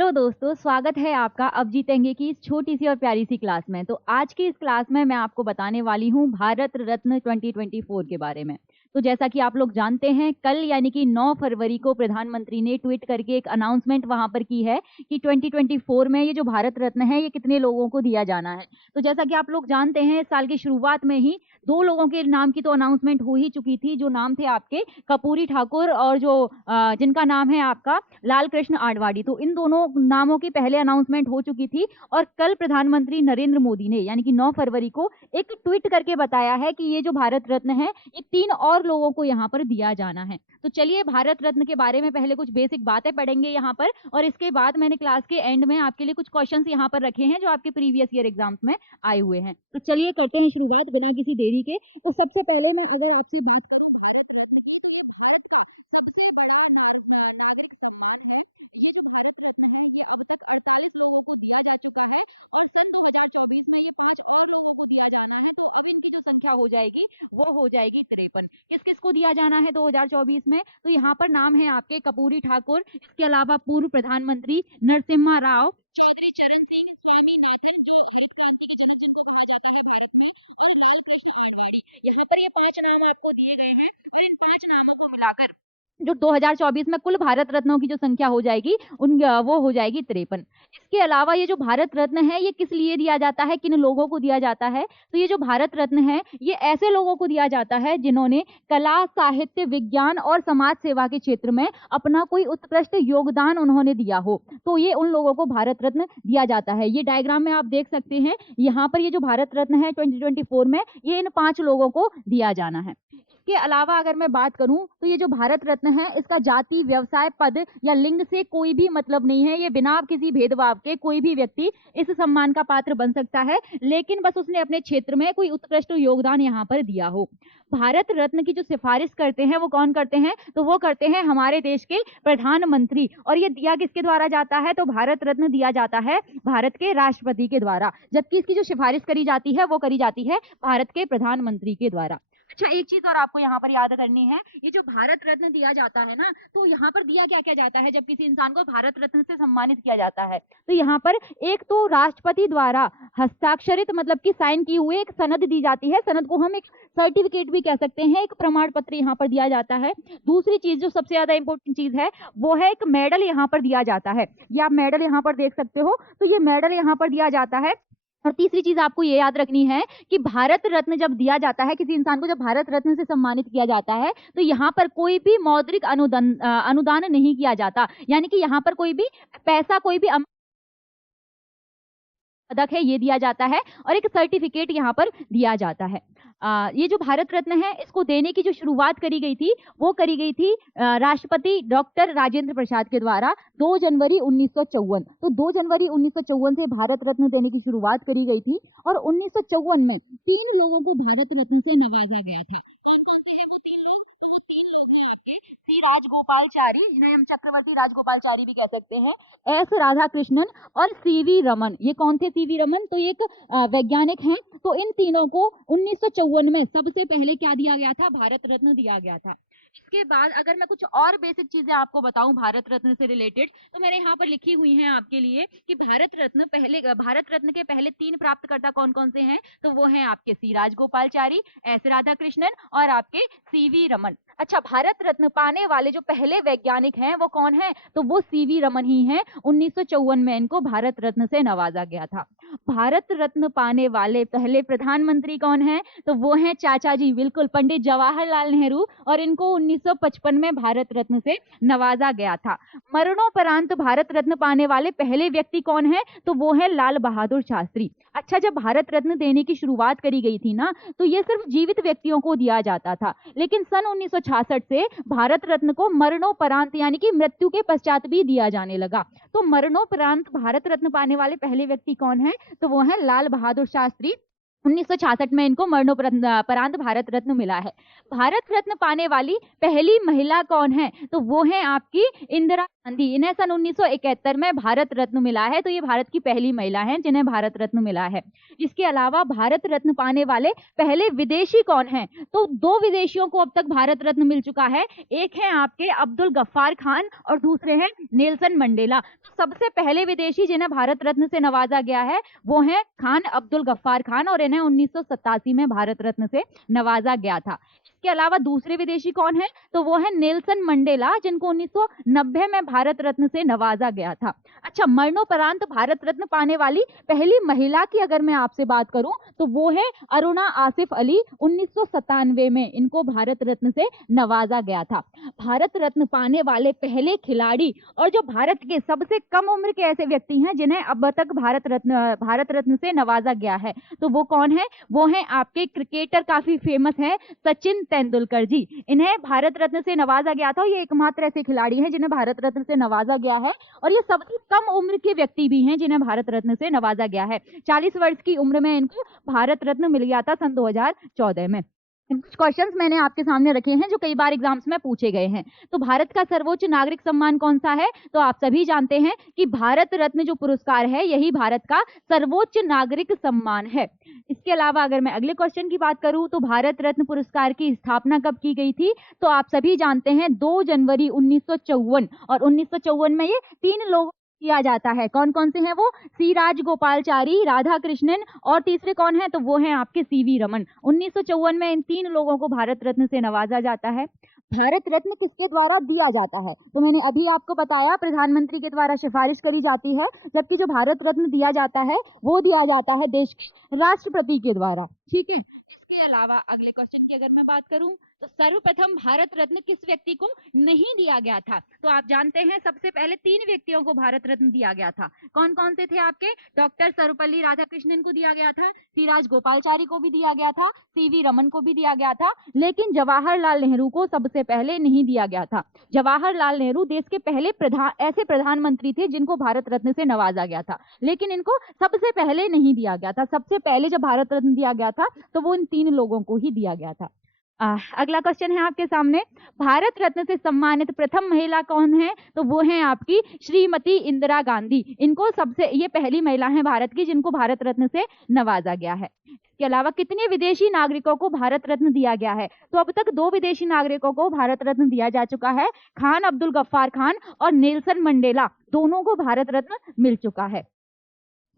Hello दोस्तों, स्वागत है आपका अब जीतेंगे की इस छोटी सी और प्यारी सी क्लास में। तो आज की इस क्लास में मैं आपको बताने वाली हूँ भारत रत्न 2024 के बारे में। तो जैसा कि आप लोग जानते हैं, कल यानी कि 9 फरवरी को प्रधानमंत्री ने ट्वीट करके एक अनाउंसमेंट वहां पर की है कि 2024 में ये जो भारत रत्न है ये कितने लोगों को दिया जाना है। तो जैसा कि आप लोग जानते हैं, इस साल की शुरुआत में ही 2 लोगों के नाम की तो अनाउंसमेंट हो ही चुकी थी, जो नाम थे आपके कर्पूरी ठाकुर और जो जिनका नाम है आपका लाल कृष्ण आडवाणी। तो इन दोनों नामों की पहले अनाउंसमेंट हो चुकी थी और कल प्रधानमंत्री नरेंद्र मोदी ने यानी कि 9 फरवरी को एक ट्वीट करके बताया है कि ये जो भारत रत्न है ये 3 और लोगों को यहाँ पर दिया जाना है। तो चलिए भारत रत्न के बारे में पहले कुछ बेसिक बातें पढ़ेंगे यहाँ पर, और इसके बाद मैंने क्लास के एंड में आपके लिए कुछ क्वेश्चंस यहाँ पर रखे हैं जो आपके प्रीवियस ईयर एग्जाम्स में आए हुए हैं। तो चलिए करते हैं शुरुआत बिना किसी देरी के। तो सबसे पहले मैं अगर आपसे बात संख्या हो जाएगी वो हो जाएगी 53। किस किस को दिया जाना है 2024 में? तो यहाँ पर नाम है आपके कर्पूरी ठाकुर, इसके अलावा पूर्व प्रधानमंत्री नरसिम्हा राव, चौधरी चरण सिंह, स्वामी यहाँ पर ये 5 नाम आपको दिए गए हैं। और इन 5 नामों को मिलाकर जो 2024 में कुल भारत रत्नों की जो संख्या हो जाएगी वो हो जाएगी 53। इसके अलावा ये जो भारत रत्न है ये किस लिए दिया जाता है, किन लोगों को दिया जाता है? तो ये जो भारत रत्न है ये ऐसे लोगों को दिया जाता है जिन्होंने कला, साहित्य, विज्ञान और समाज सेवा के क्षेत्र में अपना कोई उत्कृष्ट योगदान उन्होंने दिया हो, तो ये उन लोगों को भारत रत्न दिया जाता है। ये डायग्राम में आप देख सकते हैं, यहाँ पर ये जो भारत रत्न है 2024 में ये इन 5 लोगों को दिया जाना है। के अलावा अगर मैं बात करूं तो ये जो भारत रत्न है इसका जाति, व्यवसाय, पद या लिंग से कोई भी मतलब नहीं है। ये बिना किसी भेदभाव के कोई भी व्यक्ति इस सम्मान का पात्र बन सकता है, लेकिन बस उसने अपने क्षेत्र में कोई उत्कृष्ट योगदान यहाँ पर दिया हो। भारत रत्न की जो सिफारिश करते हैं वो कौन करते हैं? तो वो करते हैं हमारे देश के प्रधानमंत्री। और ये दिया किसके द्वारा जाता है? तो भारत रत्न दिया जाता है भारत के राष्ट्रपति के द्वारा, जबकि इसकी जो सिफारिश करी जाती है वो करी जाती है भारत के प्रधानमंत्री के द्वारा। अच्छा, एक चीज और आपको यहाँ पर याद करनी है, ये जो भारत रत्न दिया जाता है ना, तो यहाँ पर दिया क्या क्या जाता है जब किसी इंसान को भारत रत्न से सम्मानित किया जाता है? तो यहाँ पर एक तो राष्ट्रपति द्वारा हस्ताक्षरित मतलब कि साइन की हुई एक सनद दी जाती है। सनद को हम एक सर्टिफिकेट भी कह सकते हैं, एक प्रमाण पत्र यहाँ पर दिया जाता है। दूसरी चीज जो सबसे ज्यादा इंपॉर्टेंट चीज है वो है एक मेडल यहाँ पर दिया जाता है। ये आप मेडल यहाँ पर देख सकते हो, तो ये मेडल यहाँ पर दिया जाता है। और तीसरी चीज आपको ये याद रखनी है कि भारत रत्न जब दिया जाता है किसी इंसान को, जब भारत रत्न से सम्मानित किया जाता है तो यहाँ पर कोई भी मौद्रिक अनुदान नहीं किया जाता, यानी कि यहाँ पर कोई भी पैसा, कोई भी पदक है ये दिया जाता है और एक सर्टिफिकेट यहाँ पर दिया जाता है। ये जो भारत रत्न है इसको देने की जो शुरुआत करी गई थी वो करी गई थी राष्ट्रपति डॉक्टर राजेंद्र प्रसाद के द्वारा 2 जनवरी 1954। तो 2 जनवरी 1954 से भारत रत्न देने की शुरुआत करी गई थी और 1954 में 3 लोगों को भारत रत्न से नवाजा गया था। कौन कौन से हैं वो 3 लोग? तो वो 3 लोग हैं आपके सी राजगोपालचारी, जिन्हें हम चक्रवर्ती राजगोपालचारी भी कह सकते हैं, एस राधाकृष्णन और सीवी रमन। ये कौन थे सीवी रमन? तो ये एक वैज्ञानिक हैं। तो इन तीनों को 1954 में सबसे पहले क्या दिया गया था? भारत रत्न दिया गया था। इसके बाद अगर मैं कुछ और बेसिक चीजें आपको बताऊं भारत रत्न से रिलेटेड, तो मैंने यहाँ पर लिखी हुई हैं आपके लिए कि भारत रत्न के पहले 3 प्राप्तकर्ता कौन कौन से हैं? तो वो हैं आपके सी राजगोपालचारी, एस राधाकृष्णन और आपके सीवी रमन। अच्छा, भारत रत्न पाने वाले जो पहले वैज्ञानिक हैं वो कौन है? तो वो सीवी रमन ही हैं। 1954 में इनको भारत रत्न से नवाजा गया था। भारत रत्न पाने वाले पहले प्रधानमंत्री कौन है? तो वो हैं चाचा जी, बिल्कुल, पंडित जवाहरलाल नेहरू, और इनको 1955 में भारत रत्न से नवाजा गया था। मरणोपरांत भारत रत्न पाने वाले पहले व्यक्ति कौन है? तो वो है लाल बहादुर शास्त्री। अच्छा, जब भारत रत्न देने की शुरुआत करी गई थी ना, तो ये सिर्फ जीवित व्यक्तियों को दिया जाता था, लेकिन सन 1966 से भारत रत्न को मरणोपरांत यानी कि मृत्यु के पश्चात भी दिया जाने लगा। तो मरणोपरांत भारत रत्न पाने वाले पहले व्यक्ति कौन है? तो वो है लाल बहादुर शास्त्री। 1966 में इनको मरणोपरांत भारत रत्न मिला है। भारत रत्न पाने वाली पहली महिला कौन है? तो वो है आपकी इंदिरा गांधी, इन्हें सन 1971 में भारत रत्न मिला है। तो ये भारत की पहली महिला हैं जिन्हें भारत रत्न मिला है। इसके अलावा भारत रत्न पाने वाले पहले विदेशी कौन हैं? तो दो विदेशियों को अब तक भारत रत्न मिल चुका है। एक है आपके अब्दुल गफ्फार खान और दूसरे हैं नेल्सन मंडेला। तो सबसे पहले विदेशी जिन्हें भारत रत्न से नवाजा गया है वो हैं खान अब्दुल गफ्फार खान, और इन्हें 1987 में भारत रत्न से नवाजा गया था। इसके अलावा दूसरे विदेशी कौन है? तो वो है नेल्सन मंडेला, जिनको 1990 में भारत रत्न से नवाजा गया था। अच्छा, मरणोपरांत भारत रत्न पाने वाली पहली महिला की अगर मैं आपसे बात करूं तो वो है अरुणा आसिफ अली। 1997 में इनको भारत रत्न से नवाजा गया था। भारत रत्न पाने वाले पहले खिलाड़ी और जो भारत के सबसे कम उम्र के ऐसे व्यक्ति हैं जिन्हें अब तक भारत रत्न से नवाजा गया है, तो वो कौन है? वो है आपके क्रिकेटर, काफी फेमस है, सचिन तेंदुलकर जी। इन्हें भारत रत्न से नवाजा गया था। ये एकमात्र ऐसे खिलाड़ी हैं जिन्हें भारत रत्न से नवाजा गया है, और ये सबसे कम उम्र के व्यक्ति भी हैं जिन्हें भारत रत्न से नवाजा गया है। 40 वर्ष की उम्र में इनको भारत रत्न मिल गया था सन 2014 में। कुछ क्वेश्चंस मैंने आपके सामने रखे हैं जो कई बार एग्जाम्स में पूछे गए हैं। तो भारत का सर्वोच्च नागरिक सम्मान कौन सा है? तो आप सभी जानते हैं कि भारत रत्न जो पुरस्कार है यही भारत का सर्वोच्च नागरिक सम्मान है। इसके अलावा अगर मैं अगले क्वेश्चन की बात करूं तो भारत रत्न पुरस्कार की स्थापना कब की गई थी? तो आप सभी जानते हैं 2 जनवरी 1954, और 1954 में ये 3 लोग किया जाता है। कौन कौन से हैं वो? सी राजगोपालचारी, राधा कृष्णन, और तीसरे कौन है? तो वो हैं आपके सीवी रमन। 1954 में इन 3 लोगों को भारत रत्न से नवाजा जाता है। भारत रत्न किसके द्वारा दिया जाता है? तो मैंने अभी आपको बताया प्रधानमंत्री के द्वारा सिफारिश करी जाती है, जबकि जो भारत रत्न दिया जाता है वो दिया जाता है देश के राष्ट्रपति के द्वारा। ठीक है। इसके अलावा अगले क्वेश्चन की अगर मैं बात करूं तो सर्वप्रथम भारत रत्न किस व्यक्ति को नहीं दिया गया था? तो आप जानते हैं सबसे पहले 3 व्यक्तियों को भारत रत्न दिया गया था। कौन कौन से थे आपके? डॉक्टर सर्वपल्ली राधाकृष्णन को दिया गया था, सी राजगोपालचारी को भी दिया गया था, सीवी रमन को भी दिया गया था, लेकिन जवाहरलाल नेहरू को सबसे पहले नहीं दिया गया था। जवाहरलाल नेहरू देश के पहले ऐसे प्रधानमंत्री थे जिनको भारत रत्न से नवाजा गया था, लेकिन इनको सबसे पहले नहीं दिया गया था। सबसे पहले जब भारत रत्न दिया गया था तो वो इन 3 लोगों को ही दिया गया था। अगला क्वेश्चन है आपके सामने, भारत रत्न से सम्मानित प्रथम महिला कौन है? तो वो है आपकी श्रीमती इंदिरा गांधी। इनको ये पहली महिला है भारत की जिनको भारत रत्न से नवाजा गया है। इसके अलावा कितने विदेशी नागरिकों को भारत रत्न दिया गया है? तो अब तक 2 विदेशी नागरिकों को भारत रत्न दिया जा चुका है, खान अब्दुल गफ्फार खान और नेल्सन मंडेला, दोनों को भारत रत्न मिल चुका है।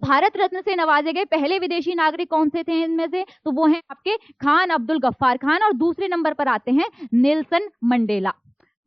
भारत रत्न से नवाजे गए पहले विदेशी नागरिक कौन से थे इनमें से? तो वो हैं आपके खान अब्दुल गफ्फार खान, और दूसरे नंबर पर आते हैं नेल्सन मंडेला।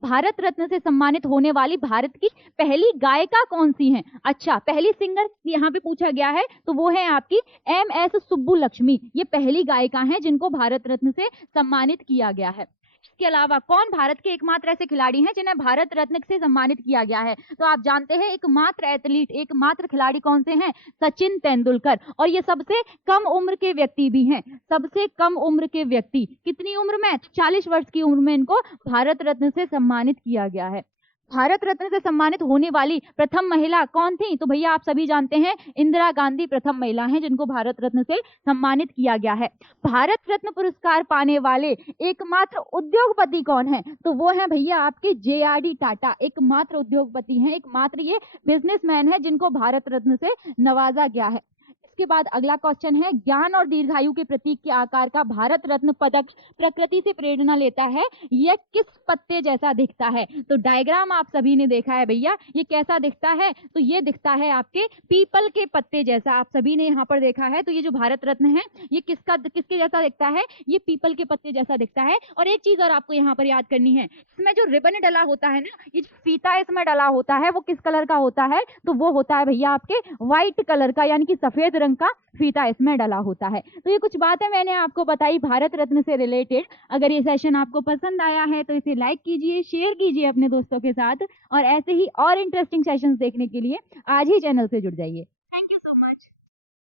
भारत रत्न से सम्मानित होने वाली भारत की पहली गायिका कौन सी हैं? अच्छा, पहली सिंगर यहाँ पे पूछा गया है तो वो है आपकी MS सुब्बुलक्ष्मी। ये पहली गायिका हैं जिनको भारत रत्न से सम्मानित किया गया है। इसके अलावा कौन भारत के एकमात्र ऐसे खिलाड़ी हैं जिन्हें भारत रत्न से सम्मानित किया गया है? तो आप जानते हैं एकमात्र एथलीट, एकमात्र खिलाड़ी कौन से हैं? सचिन तेंदुलकर। और ये सबसे कम उम्र के व्यक्ति भी हैं, सबसे कम उम्र के व्यक्ति। कितनी उम्र में? 40 वर्ष की उम्र में इनको भारत रत्न से सम्मानित किया गया है। भारत रत्न से सम्मानित होने वाली प्रथम महिला कौन थी? तो भैया आप सभी जानते हैं इंदिरा गांधी प्रथम महिला हैं जिनको भारत रत्न से सम्मानित किया गया है। भारत रत्न पुरस्कार पाने वाले एकमात्र उद्योगपति कौन है? तो वो है भैया आपके JRD टाटा, एकमात्र उद्योगपति हैं, एकमात्र ये बिजनेसमैन है जिनको भारत रत्न से नवाजा गया है। इसके बाद अगला क्वेश्चन है, ज्ञान और दीर्घायु के प्रतीक के आकार का भारत रत्न पदक प्रकृति से प्रेरणा लेता है, यह किस पत्ते जैसा दिखता है? तो डायग्राम आप सभी ने देखा है भैया, ये कैसा दिखता है? तो ये दिखता है आपके पीपल के पत्ते जैसा, आप सभी ने यहाँ पर देखा है। तो ये जो भारत रत्न है ये किसके जैसा दिखता है? ये पीपल के पत्ते जैसा दिखता है। और एक चीज और आपको यहाँ पर याद करनी है, इसमें जो रिबन डला होता है ना, ये जो फीता इसमें डला होता है वो किस कलर का होता है? तो वो होता है भैया आपके व्हाइट कलर का, यानी कि सफेद रंग का फीता इसमें डला होता है। तो ये कुछ बातें मैंने आपको बताई भारत रत्न से रिलेटेड। अगर ये सेशन आपको पसंद आया है तो इसे लाइक कीजिए, शेयर कीजिए अपने दोस्तों के साथ, और ऐसे ही और इंटरेस्टिंग सेशंस देखने के लिए आज ही चैनल से जुड़ जाइए।